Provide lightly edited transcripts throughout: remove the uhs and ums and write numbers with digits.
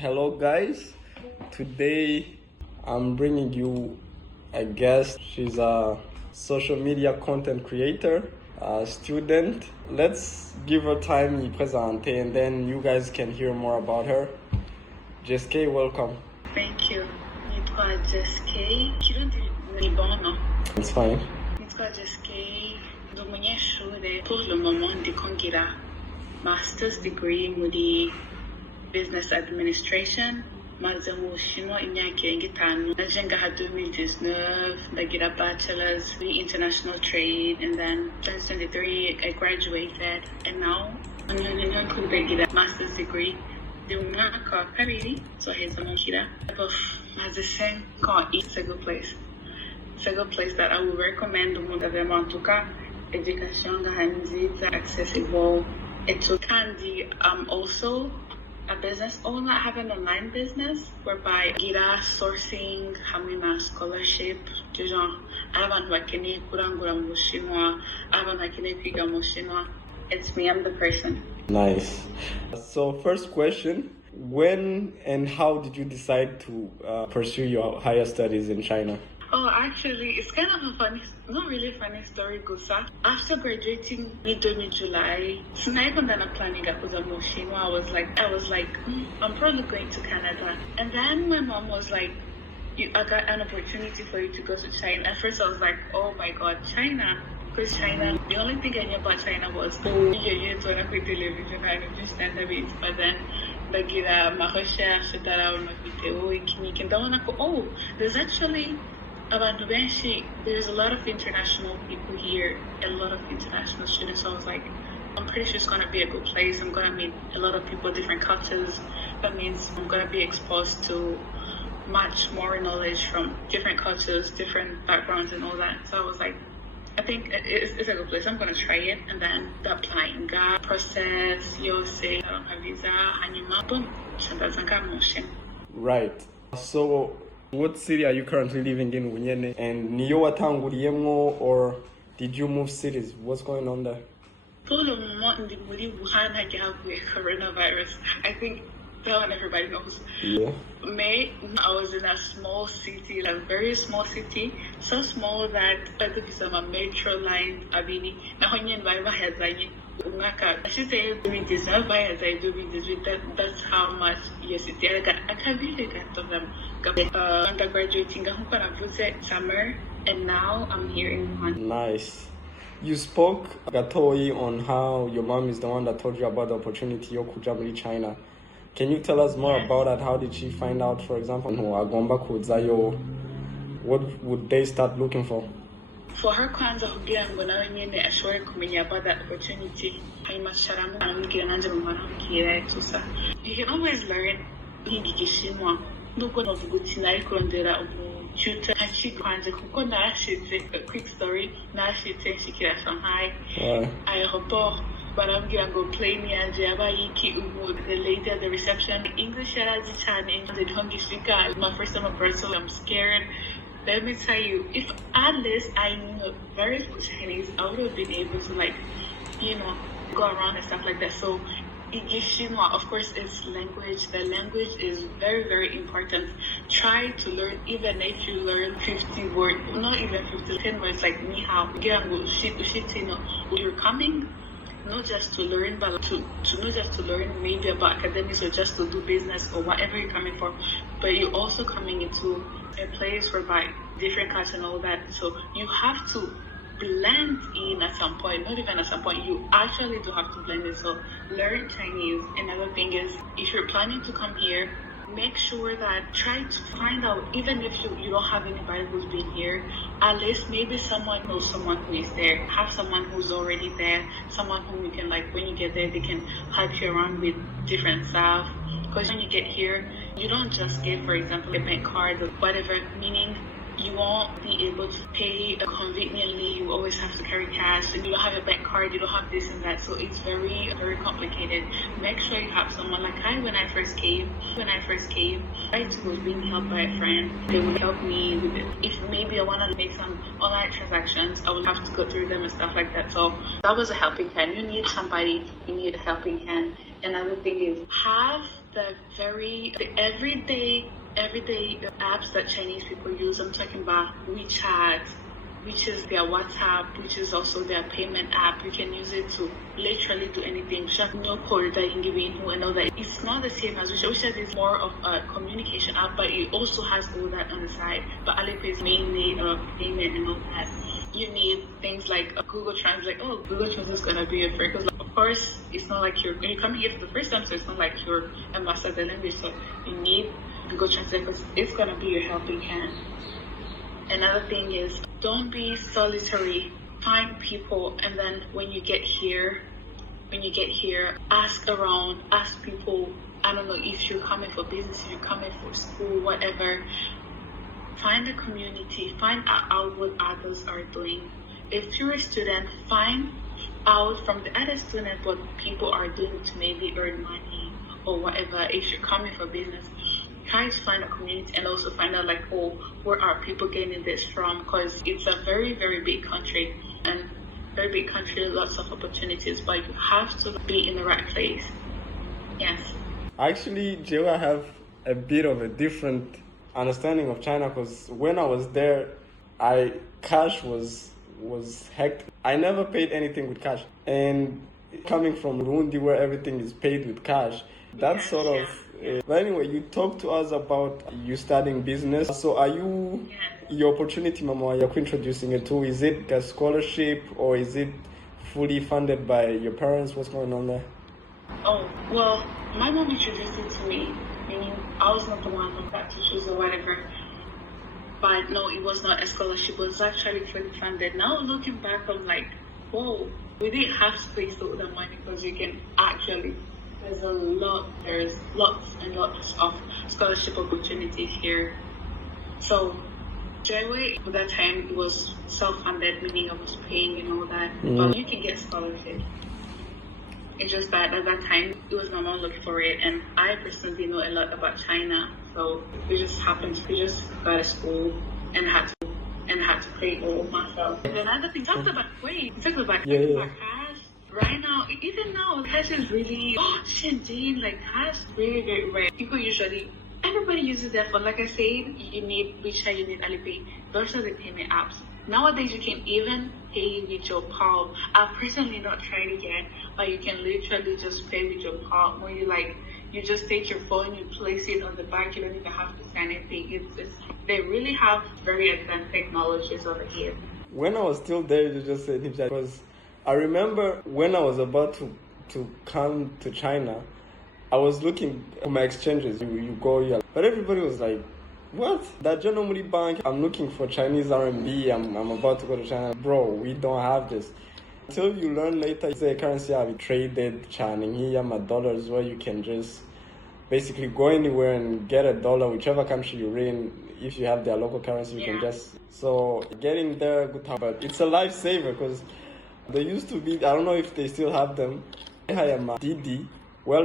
Hello, guys. Today I'm bringing you a guest. She's a social media content creator, a student. Let's give her time to present, and then you guys can hear more about her. Jessica, welcome. Thank you. Nitwa Jessica. Kirundi ni bono. It's fine. Nitwa Jessica. Ndi umunyeshure pour le moment ndiko ngira master's degree muri business administration. Maze mu Bushinwa imyaka irenga 5. Naje ngaha 2019 ndagira bachelor's in international trade, and then 2023 I graduated, and now I'm ndagira master's degree. Ndi umwaka wa kabiri zoheza muhira. Maze 5 ans. It's a good place. It's a good place that I would recommend umuntu avemo en tout cas. Education ngaha nziza, accessible. Kandi I'm also a business owner. I have an online business whereby gira sourcing hamwe na scholarship du genre abantu bakeneye kurangura mu Bushinwa, abantu bakeneye kwiga mu Bushinwa. It's me, I'm the person. Nice. So first question, when and how did you decide to pursue your higher studies in China? Oh, actually, it's kind of a funny, not really funny story, Gusa. After graduating mid-July, so now even then I'm planning to go to I was like, I'm probably going to Canada. And then my mom was like, I got an opportunity for you to go to China. At first I was like, oh my God, China. Because China, the only thing I knew about China was, you turn up with television, I understand a bit. But then, ma recherche, there's actually there's a lot of international people here, a lot of international students. So I was like, I'm pretty sure it's gonna be a good place. I'm gonna meet a lot of people, different cultures. That means I'm gonna be exposed to much more knowledge from different cultures, different backgrounds, and all that. So I was like, I think it's a good place. I'm gonna try it, and then the applying process. You say I don't have visa, and boom, Right. So, what city are you currently living in, Unyene? And niyo watanguriyemo, or did you move cities? What's going on there? For the moment, in Wuhan, I have coronavirus. I think that one everybody knows. Yeah. May I was in a small city, like a very small city, so small that I could be on a metro line. Abini. Na honye nbaiba hazanyi. I should say that's how much yes it I can really get to them. Undergraduating summer, and now I'm here in Wuhan. Nice. You spoke Gatoi on how your mom is the one that told you about the opportunity of Kujamri China. Can you tell us more about that? How did she find out, for example, what would they start looking for? For her kwanza kugira ngo nawe nyene ashobore kumenya about that opportunity, hanyuma aramubwira nanje mumubwira tusa. You can always learn nk'igishimwa nuko novuga uti nari kurondera ututor kwanza kuko nashitse. A quick story, nashitse nshikira Shanghai aeroport, barambwira ngo plane yanje abayiki the lady at the reception English yarazi cyane, they don't speak. My first time abroad, so I'm scared. Let me tell you, if at least I knew very good Chinese, I would have been able to go around and stuff like that. So Igishima, of course, it's language. The language is very, very important. Try to learn, even if you learn 50 words, not even 50, 10 words like ni hao, you're coming not just to learn, but to not just to learn maybe about academics or just to do business or whatever you're coming for, but you're also coming into a place whereby different culture and all that. So you have to blend in at some point, not even at some point, you actually do have to blend in. So learn Chinese. Another thing is, if you're planning to come here, make sure that try to find out, even if you don't have anybody who's been here, at least maybe someone knows someone who is there. Have someone who's already there, someone whom you can, when you get there, they can help you around with different stuff. Because when you get here, you don't just get, for example, a bank card or whatever, meaning you won't be able to pay conveniently. You always have to carry cash, and you don't have a bank card, you don't have this and that, so it's very, very complicated. Make sure you have someone. Like when I first came, I was being helped by a friend. They would help me with it. If maybe I want to make some online transactions, I would have to go through them and stuff like that. So that was a helping hand. You need somebody, you need a helping hand. Another thing is have the everyday apps that Chinese people use. I'm talking about WeChat, which is their WhatsApp, which is also their payment app. You can use it to literally do anything. Just no code that you can give info and all that. It's not the same as WeChat. WeChat is more of a communication app, but it also has all that on the side. But Alipay is mainly payment and all that. You need things like Google Translate. Oh, Google Translate is gonna be your friend, because of course it's not like when you come here for the first time, so it's not like you're a master of the language. So you need Google Translate because it's gonna be your helping hand. Another thing is, don't be solitary. Find people, and then when you get here, ask around, ask people. I don't know if you're coming for business, if you're coming for school, whatever. Find a community. Find out what others are doing. If you're a student, find out from the other students what people are doing to maybe earn money or whatever. If you're coming for business, try to find a community and also find out where are people getting this from, because it's a very, very big country, and very big country, lots of opportunities, but you have to be in the right place. Yes. Actually, Joe, I have a bit of a different understanding of China, because when I was there, cash was hectic. I never paid anything with cash, and coming from Burundi where everything is paid with cash, that's sort of. But anyway, you talked to us about you studying business. So are you, your opportunity, Mama, you're introducing it to, is it a scholarship or is it fully funded by your parents? What's going on there? Oh, well, my mom introduced it to me, meaning I was not the one who got to choose or whatever. But no, it was not a scholarship. It was actually fully funded. Now looking back, I'm like, whoa, we didn't have to pay so the money, because you can actually, there's lots and lots of scholarship opportunities here. So, J-Way, at that time, it was self-funded, meaning I was paying and all that. But you can get scholarships. It's just that at that time, it was my mom looking for it, and I personally know a lot about China. So we just got to school and had to pay all myself. And another thing, talked about cash. Right now, even now, cash is really, cash is really, very rare. Everybody uses their phone. Like I said, you need WeChat, you need Alipay. Those are the payment apps. Nowadays, you can even pay with your palm. I've personally not tried it yet, but you can literally just pay with your palm. Where you just take your phone, you place it on the back, you don't even have to scan anything. They really have very advanced technologies over here. When I was still there, you just said it, because I remember when I was about to come to China, I was looking for my exchanges. You go, but everybody was like, what? That General Bank, I'm looking for Chinese RMB, I'm about to go to China. Bro, we don't have this. Until you learn later, it's a currency I've traded China here, my dollars, where you can just basically go anywhere and get a dollar, whichever country you're in. If you have their local currency, you can just, so getting there, good time. But it's a lifesaver, because there used to be, I don't know if they still have them, Didi, where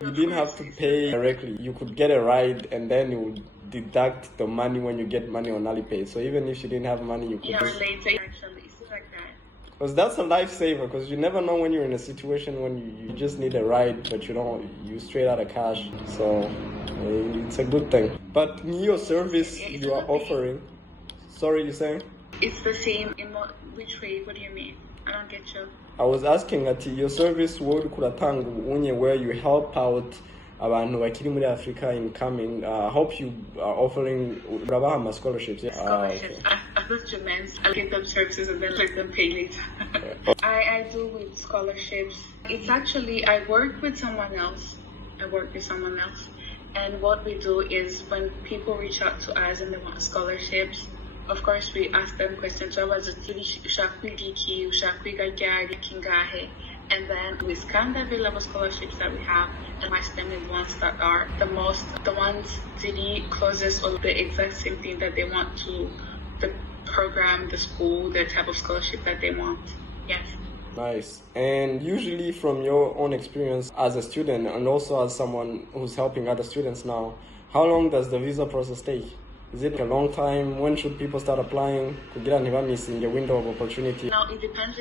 you didn't have to pay directly. You could get a ride and then you would deduct the money when you get money on Alipay. So even if you didn't have money, you could later, actually, it's like that. Because that's a lifesaver, because you never know when you're in a situation when you just need a ride, but you straight out of cash. So it's a good thing. But your service you are offering, sorry, you're saying? It's the same in which way? What do you mean? I don't get you. I was asking that your service would where you help out abantu bakiri muri Africa incoming, hope you are offering Rabahama scholarships. Scholarships. I thought you meant I'll get them services and then let them pay later. I do with scholarships. It's actually, I work with someone else. And what we do is when people reach out to us and they want scholarships, of course, we ask them questions. And then we scan the available scholarships that we have and match them with ones that are the ones the closest or the exact same thing that they want to the program, the school, the type of scholarship that they want. Yes. Nice. And usually from your own experience as a student and also as someone who's helping other students now, how long does the visa process take? Is it a long time? When should people start applying? Kugira ntiba missing a window of opportunity? Now, it depends.